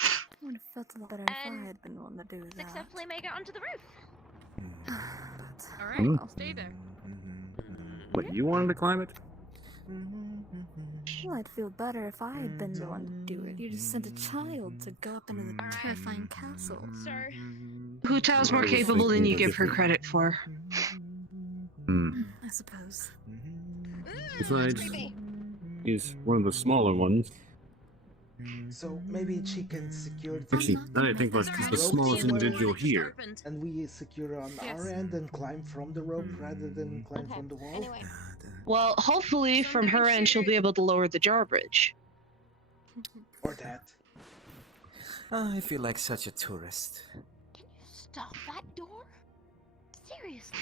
I would have felt a lot better if I And had been the one to do that. Successfully make it onto the roof. Alright, Hmm. stay there. What, you wanted to climb it? Well, I'd feel better if I had been the one to do it. You just sent a child to go up into the terrifying castle. So Hu Tao's more I was capable than thinking you of give her different- credit for. I suppose. Besides, he's one of the smaller ones. So maybe she can secure Actually, the now that I think about it, he's the smallest individual here. and we secure on Yes. our end and climb from the rope rather than climb from the wall. anyway, Well, hopefully So I'm from her very end she'll sure- be able to lower the drawbridge. Or that. I feel like such a tourist. can you stop that door? Seriously.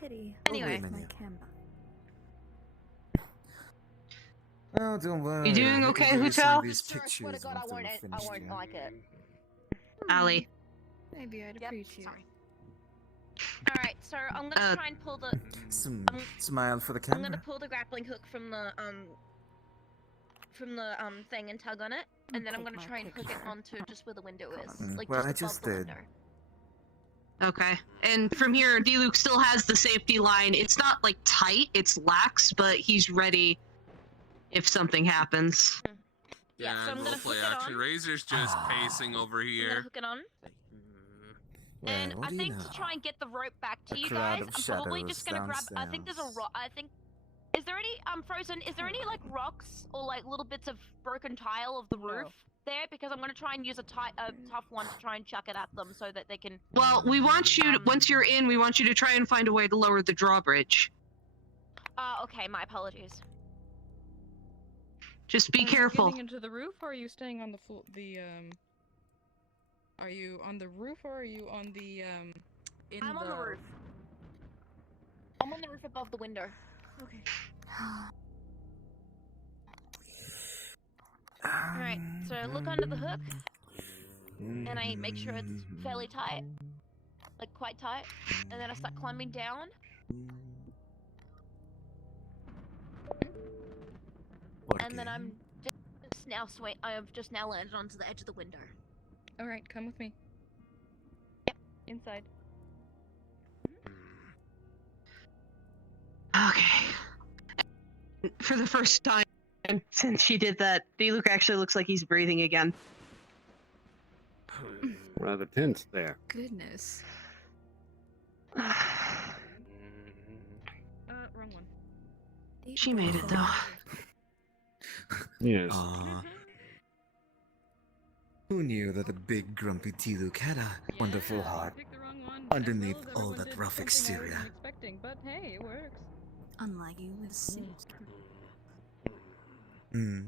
Pity. Anyway. Like him. Oh, don't worry. You doing I can okay, give you Hu some Tao? of these Sir, I swear to pictures God, I after won't. we're I finished won't here. like it. Allie. Maybe I'd Yep. appreciate. Sorry. All right, so I'm gonna try and pull the. Smile for the I'm gonna camera. pull the grappling hook from the thing and tug on it, and then I'm Take gonna my try and hook it picture. onto just where the window is, Mm, like well, I just just above the did. window. Okay. And from here, D-Luke still has the safety line. It's not like tight, it's lax, but he's ready if something happens. Yeah, so I'm gonna hook roleplay it action. on. Razor's just pacing over I'm gonna here. hook it on, Well, and what I do you think know? to try and get the rope back to A you crowd guys, of I'm probably shadows just gonna grab. I think there's a downstairs. rock. I think. Is there any Frozen? Is there any like rocks or like little bits of broken tile of the roof there? Because I'm gonna try and use a tough one to try and chuck it at them so that they can. Well, we want you to, once you're in, we want you to try and find a way to lower the drawbridge. Okay, my apologies. Just be Are you careful. getting into the roof, or are you staying on the Are you on the roof, or are you on the I'm on the roof. I'm on the roof above the window. Okay. Alright, so I look under the hook, and I make sure it's fairly tight. Like, quite tight. And then I start climbing down. And then I'm just now I've just now landed onto the edge of the window. All right, come with me. Yep. Inside. Okay. For the first time since she did that, D-Luke actually looks like he's breathing again. Rather tense there. Goodness. Wrong one. She made it, though. Yes. Who knew that a big grumpy T-Luke had a wonderful heart Picked the wrong one. underneath as well as all everyone that did rough something I exterior? wasn't expecting, but hey, it works. Unlike you, it seems. Hmm.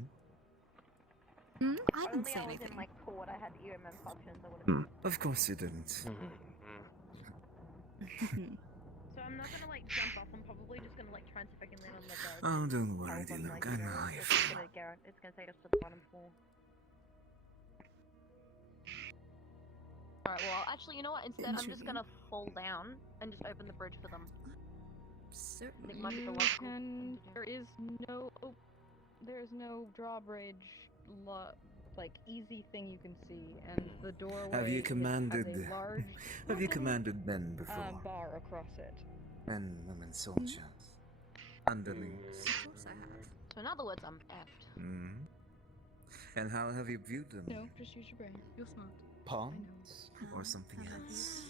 I didn't say I was anything. in like court, I had EMM functions, I would have. Of course you didn't. So I'm not gonna like jump off, I'm probably just gonna like try and see if I can land on the bed. Oh, don't worry, Hold on, D-Luke. like, I know how you it's feel. gonna take us to the bottom floor. Alright, well, actually, you know what? Instead, I'm just gonna fall down and just open the bridge for them. Certainly. It might be the You logical can. thing to do. There is no drawbridge, like easy thing you can see, and the doorway Have you has commanded? a large Have you commanded men before? bar across it. Men, women, soldiers, underlings. Of course I have. So in other words, I'm effed. Hmm. And how have you viewed them? No, just use your brain. You're smart. Pawns or Um, something how about else?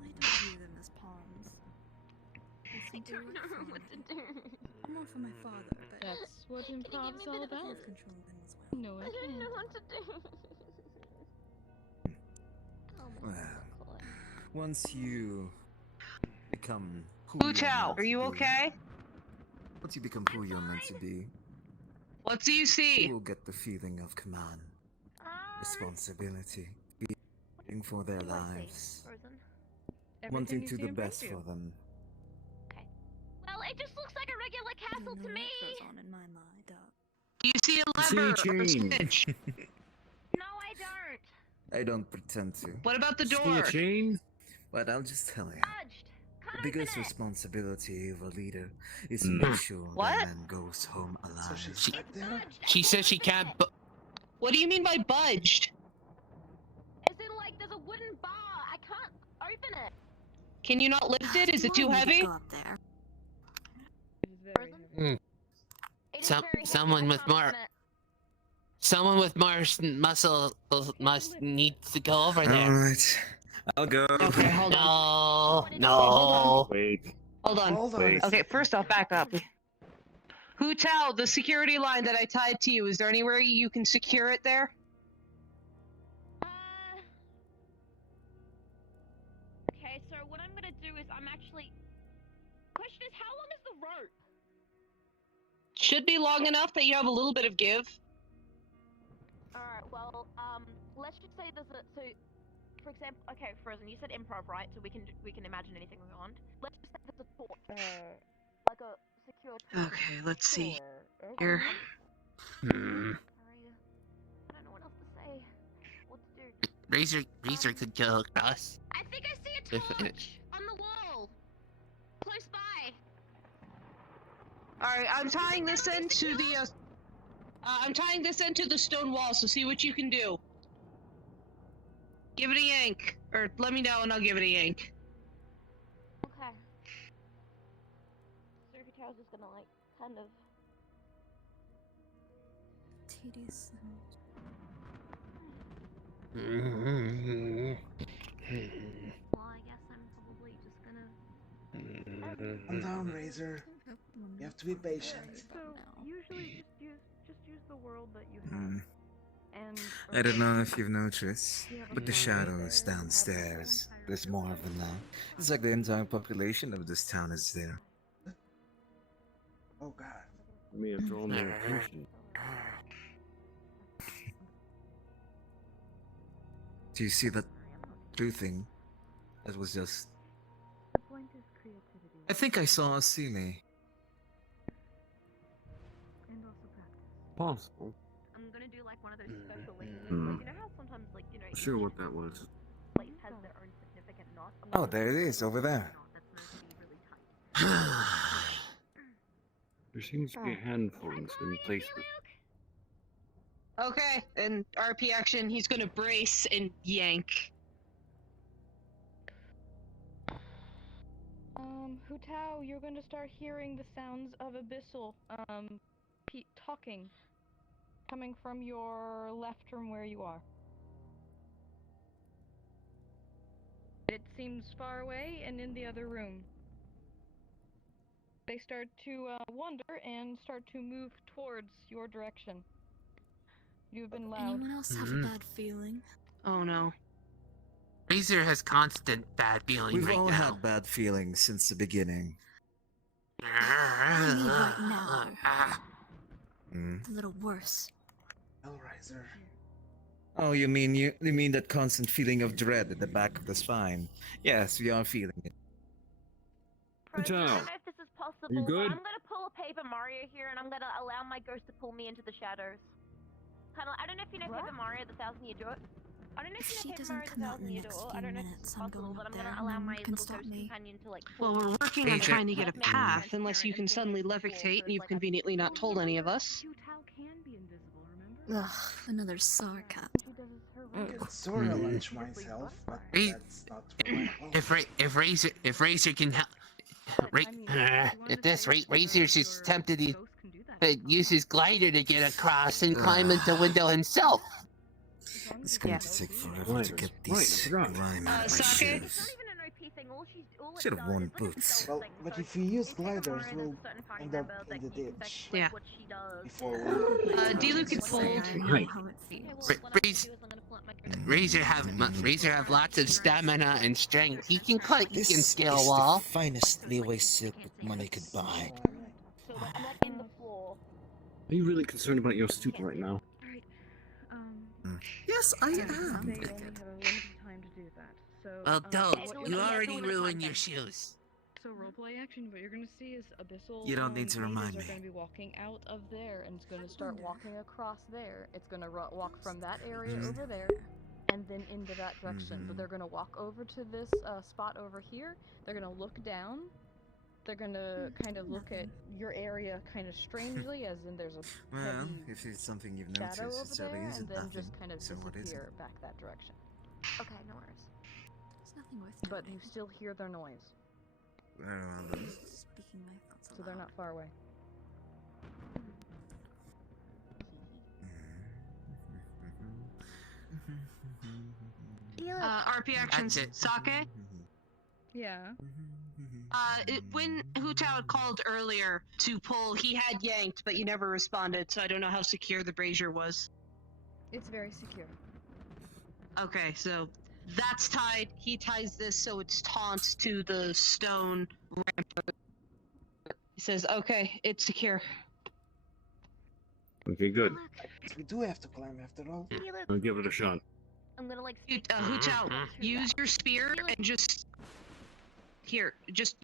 I don't view them as pawns. I don't know what to do. More for my father, but That's what Can you improv's give me a all bit of about. I'll control them as well. No, I I don't know can't. what to do. Oh my Well, God. Once you become who Hu you're Tao, meant are to you be- okay? Once you become who you're meant to be, What do you you see? will get the feeling of command, responsibility, fearing for their lives, wanting to the best for them. Well, it just looks like a regular castle to me. Do you see a You see lever or a change. switch? No, I don't. I don't pretend to, What about the See door? a chain? but I'll just tell you. Fudged. The biggest responsibility of a leader is to Hmm. make sure What? that man goes home alive. So she's stuck there? She says she can't. What do you mean by budged? As in, like, there's a wooden bar. I can't open it. Can you not lift it? Is it too heavy? Mm. It is Some very heavy. someone I with can't more open it. someone with more muscle must need to go over there. Alright, I'll go. Okay, hold on. No, no. Wait. Hold on. Hold on. Wait. Okay, first off, back up. Hu Tao, the security line that I tied to you, is there anywhere you can secure it there? Okay, so what I'm gonna do is I'm actually. Question is, how long is the rope? Should be long enough that you have a little bit of give. Alright, well, let's just say there's a. So, for example, okay, Frozen, you said improv, right? So we can imagine anything we want. Let's just say there's a torch. Like a secure torch. Okay, let's see. Here. Hmm. Sorry, I don't know what else to say. What to do? Razor could go across. I think I see a If torch on the wall. Close by. Alright, I'm tying this end to the, I'm tying this end to the stone wall, so see what you can do. Give it a yank. Or let me know and I'll give it a yank. Okay. Serpy Tao's just gonna, like, kind of. Tedious. Well, I guess I'm probably just gonna. Calm down, Razor. You have to be patient. So usually just use the world that you have. Hmm. And I don't know if you've noticed, but the shadows downstairs, there's more of them now. It's like the entire population of this town is there. Oh god. You may have drawn their attention. Do you see that blue thing? That was just... the point is creativity I think I saw a me. and also practice. Possible. I'm gonna do like one of those special links. Hmm. Like, you know how sometimes, like, you know, Not sure each what that was. place has their own significant knot. I'm Oh, gonna there do it is, over there. knot that's meant to be really tight. There seems to be a handful in some places. Okay, and RP action, he's gonna brace and yank. Hu Tao, you're going to start hearing the sounds of abyssal, talking, coming from your left from where you are. It seems far away and in the other room. They start to wander and start to move towards your direction. You've been loud. Anyone else have a bad feeling? Oh no. Razor has constant bad feeling We've right all now. had bad feelings since the beginning. I mean right now. Hmm. A little worse. Hellraiser. Oh, you mean that constant feeling of dread at the back of the spine? Yes, we are feeling it. Frozen, I Tao, don't know if this is possible, you but good? I'm gonna pull a Paper Mario here, and I'm gonna allow my ghost to pull me into the shadows. Kind of. I don't know if you know Paper Mario, the 1,000-year door. I don't know if If you she know Paper doesn't Mario, the come out in the 1,000-year next door. few I don't know if minutes, it's I'm possible, going but up I'm there gonna and allow no my one can little stop ghost me. companion to like. Well, we're working on Razor. trying to get a Make me path, transparent unless you and can pull suddenly me through, so levitate it's and you've like a- conveniently not told any of us. Hu Tao can be invisible, remember? Ugh, another sarcasm. She does her I right. could store a lunch myself, but Ra- that's not reliable. If Razor can help, at this rate, Razor's just tempted to use his glider to get across and climb into the window himself. It's going to take forever to get these grimy Sake? It's not shoes. even an OP thing. All it Should have does worn is like a boots. stealth Well, thing, but so if you use if Paper gliders, Mario we'll has a certain party end up member in that the you can ditch speculate Yeah. what she does. before we... Dilu can What fold. I'm gonna Right. do is I'm gonna pull out my ghost. Raise- I'm gonna pull out my ghost Razor have lots of stamina and strength. He can scale a is wall. the finest leeway silk that money could buy. So like, I'm like in the floor. Are you really concerned about your suit right now? Alright. Yes, I They am. only have a limited time to do that. So, Well, don't. it's You only- already it's only ruined content. your shoes. So roleplay action, what you're gonna see is abyssal. You don't need to remind mages me. are gonna be walking out of there, and it's gonna start walking across there. It's gonna walk from that area over there, and then into that direction. But they're gonna walk over to this spot over here. They're gonna look down. They're gonna kind of look at your area kind of strangely, as in there's a Well, heavy if it's something you've shadow noticed, over it there, certainly and isn't then nothing. just kind of So what is it? disappear back that direction. Okay, no worries. There's nothing worth But noting. you still hear their noise, Very well then. Speaking my thoughts so they're not far away. RP actions, That's it. Sake. Yeah. When Hutao had called earlier to pull, he had yanked, but you never responded, so I don't know how secure the brazier was. It's very secure. Okay, so that's tied. He ties this so it's taut to the stone ramp. He says, okay, it's secure. Okay, good. We do have to climb after all. I'll give it a shot. I'm gonna like. Hutao, use your spear and just... Here, just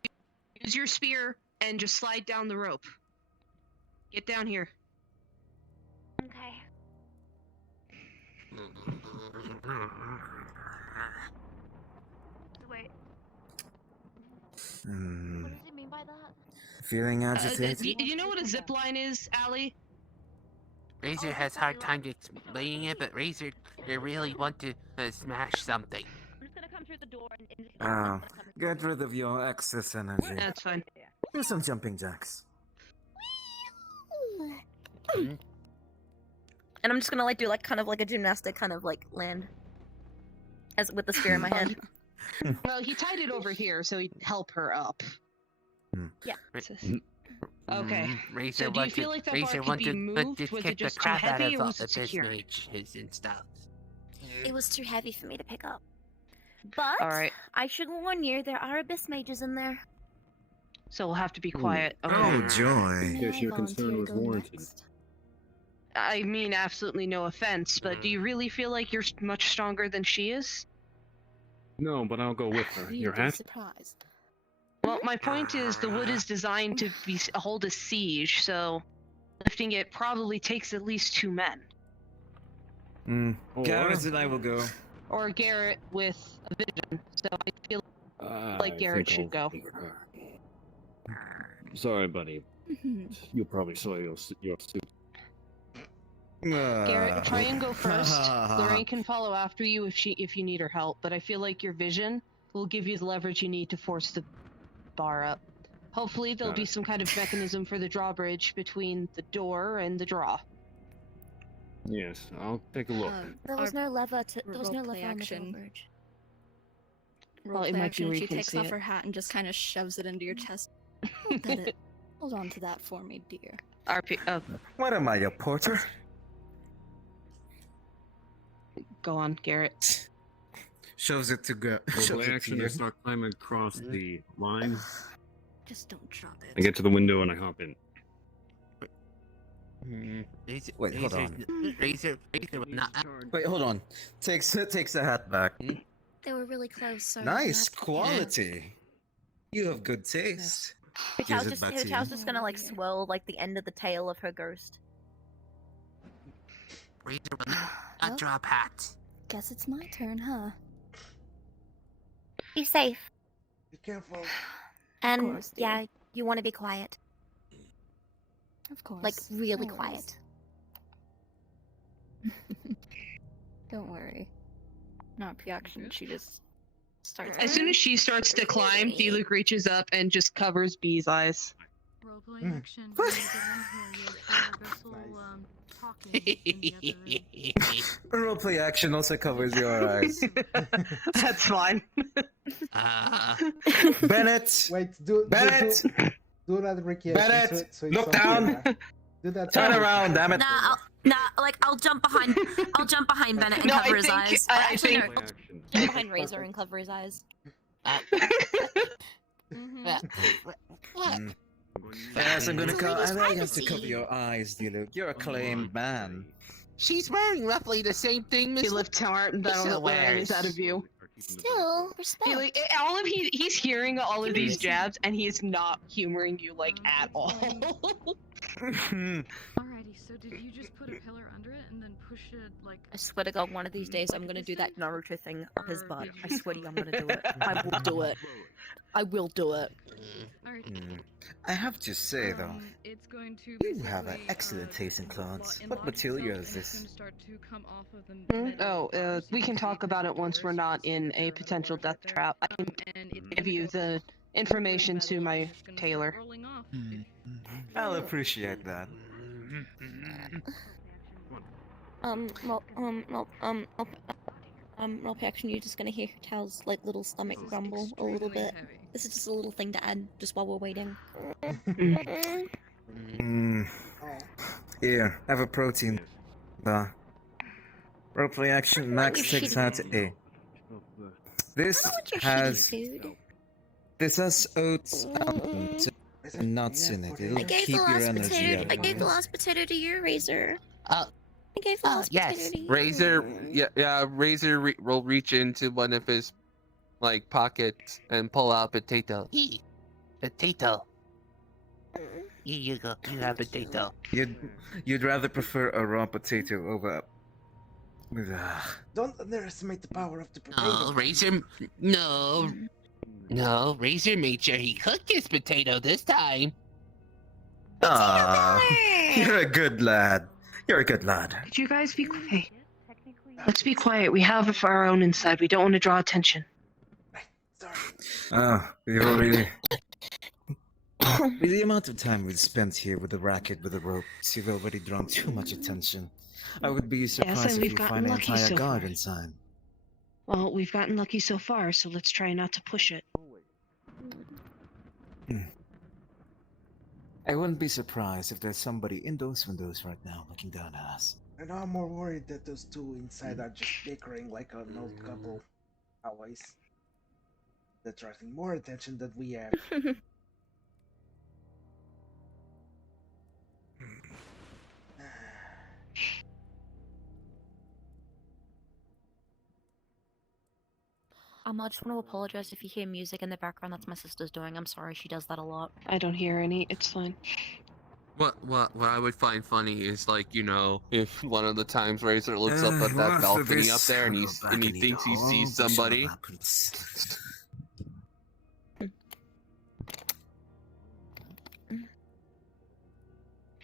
use your spear and just slide down the rope. Get down here. Okay. Wait. What does he mean by that? Feeling agitated? You know what a zip line is, Allie? Razor has hard time explaining it, but Razor, they really want to smash something. I'm just gonna come through the door and just. Oh, get rid of your excess energy. That's fine. Do some jumping jacks. And I'm just gonna like do like kind of like a gymnastic kind of like land, as with the spear in my hand. Well, he tied it over here so he'd help her up. Yeah. Okay. Razor So do you feel like that bar could be moved? Was it kick the just too crap out heavy, of or was it this secure? mages and stuff. It was too heavy for me to pick up. But Alright. I should warn you, there are abyss mages in there. So we'll have to be quiet. Okay. Oh, joy. Guess your concern was warranted. I mean, absolutely no offense, but do you really feel like you're much stronger than she is? No, but I'll go with her. Your hat? Surprised. Well, my point is the wood is designed to hold a siege, so lifting it probably takes at least 2 men. Garrett and I will go. Or Garrett with a vision, so I feel like I Garrett think should I'll go. leave her. Sorry, buddy. You probably saw your suit. Garrett, try and go first. Lorraine can follow after you if you need her help, but I feel like your vision will give you the leverage you need to force the bar up. Hopefully there'll be some kind of mechanism for the drawbridge between the door and the draw. Yes, I'll take a look. There was no lever to. There was no roleplay lever on the action. drawbridge. Well, it Roleplay might be action, where she you can takes see off it. her hat and just kind of shoves it into your chest. Bennett, hold on to that for me, dear. RP, What am I, a porter? go on, Garrett. Shows it to go. Well, by action, I start climbing across the line. Just don't drop it. I get to the window and I hop in. Wait, hold on. Razor would not. Wait, hold on. Takes the hat back. They were really close, so Nice quality. You have good taste. Gives it back to you. Hutao's just gonna like swirl like the end of the tail of her ghost. Razor would not drop hats. Guess it's my turn, huh? Be safe. Be careful. And course, dear. yeah, you want to be quiet. Of course. Like really always. quiet. Don't worry. Not reaction, she just starts. As soon as she starts to climb, Felix reaches up and just covers Bee's eyes. Roleplay action. When you get in here, you'll hear Abyssal talking in the other room. Roleplay action also covers your eyes. That's fine. Bennett! Wait, do Bennett! do another recreation. Bennett! So it's Look on down! camera. Do that. Turn Tyler. around, damn it. I'll jump behind Bennett and No, cover I his think- eyes. I Actually, think- no, jump behind Razor and cover his eyes. Yes, I'm gonna cover. I have to cover your eyes, dealer. You're a claimed man. She's wearing roughly the same thing Miss He lifts down Lisa wears out wears. of view. Still, respect. He's hearing all of these jabs, and he is not humoring you like at all. Alrighty, so did you just put a pillar under it and then push it like? I swear to God, one of these days I'm gonna do that Naruto thing up his butt. I swear to you, I'm gonna do it. I will do it. I will do it. I have to say though, It's going to you have an excellent taste in clothes. What material is this? We can talk about it once we're not in a potential death trap. I can give you the information to my tailor. I'll appreciate that. Roleplay action, you're just gonna hear Tal's like little stomach grumble a little bit. This is just a little thing to add just while we're waiting. Here, have a protein bar. Roleplay action max takes out to A. This has oats, almonds, and nuts in it. It'll keep your energy up. I gave the last potato to your Razor. I gave the last yes. potato to you. Razor, Razor will reach into one of his like pockets and pull out potato. Potato. Here you go. You have potato. You'd rather prefer a raw potato over. Don't underestimate the power of the potato. Oh, Razor. No. No, Razor made sure he cooked his potato this time. Ah, you're a good lad. You're a good lad. Could you guys be quiet? Let's be quiet. We have our own inside. We don't want to draw attention. We've already. With the amount of time we've spent here with the racket with the ropes, you've already drawn too much attention. I would be surprised if you find an entire guard inside. Well, we've gotten lucky so far, so let's try not to push it. I wouldn't be surprised if there's somebody in those windows right now looking down at us. And I'm more worried that those two inside are just bickering like an old couple. Always. They're attracting more attention than we have. I just want to apologize if you hear music in the background. That's my sister's doing. I'm sorry. She does that a lot. I don't hear any. It's fine. What I would find funny is like, you know, if one of the times Razor looks up at that balcony up there and he thinks he sees somebody.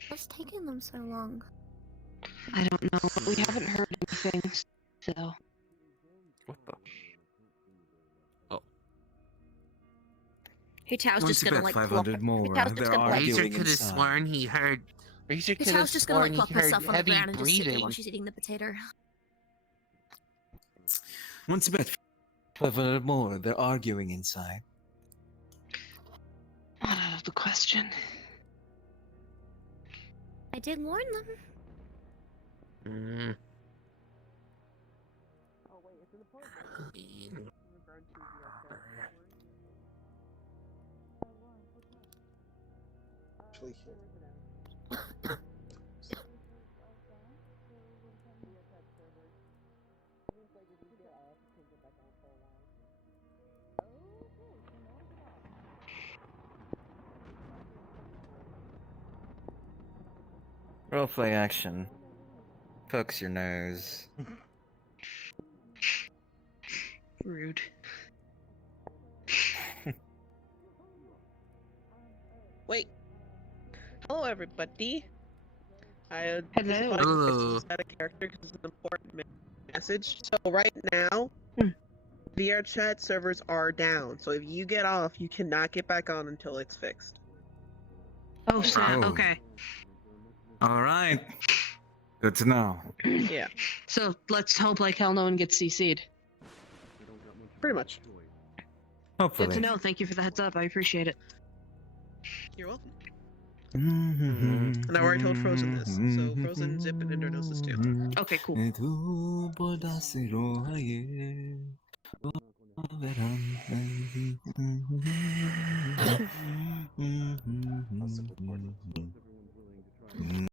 What's taking them so long? I don't know. We haven't heard anything, so. What the? Hey, Tao's just gonna like plop. Razor could have sworn he heard. Razor could have Tao's just gonna like sworn plop he heard herself on the heavy ground and just sit there breathing. while she's eating the potato. Once a bit. 500 more. They're arguing inside. Not out of the question. I did warn them. Roleplay action. Pokes your nose. Rude. Wait. Hello, everybody. I Hello. Hello. Out of character because it's an important message. So right now, VR chat servers are down. So if you get off, you cannot get back on until it's fixed. Oh, snap. Oh. Okay. All right. Good to know. Yeah. So let's hope like hell no one gets CC'd. Pretty much. Good Hopefully. to know. Thank you for the heads up. I appreciate it. You're welcome. And I already told Frozen this, so Frozen, Zip, and Ender knows this too. Okay, cool. E tu podassi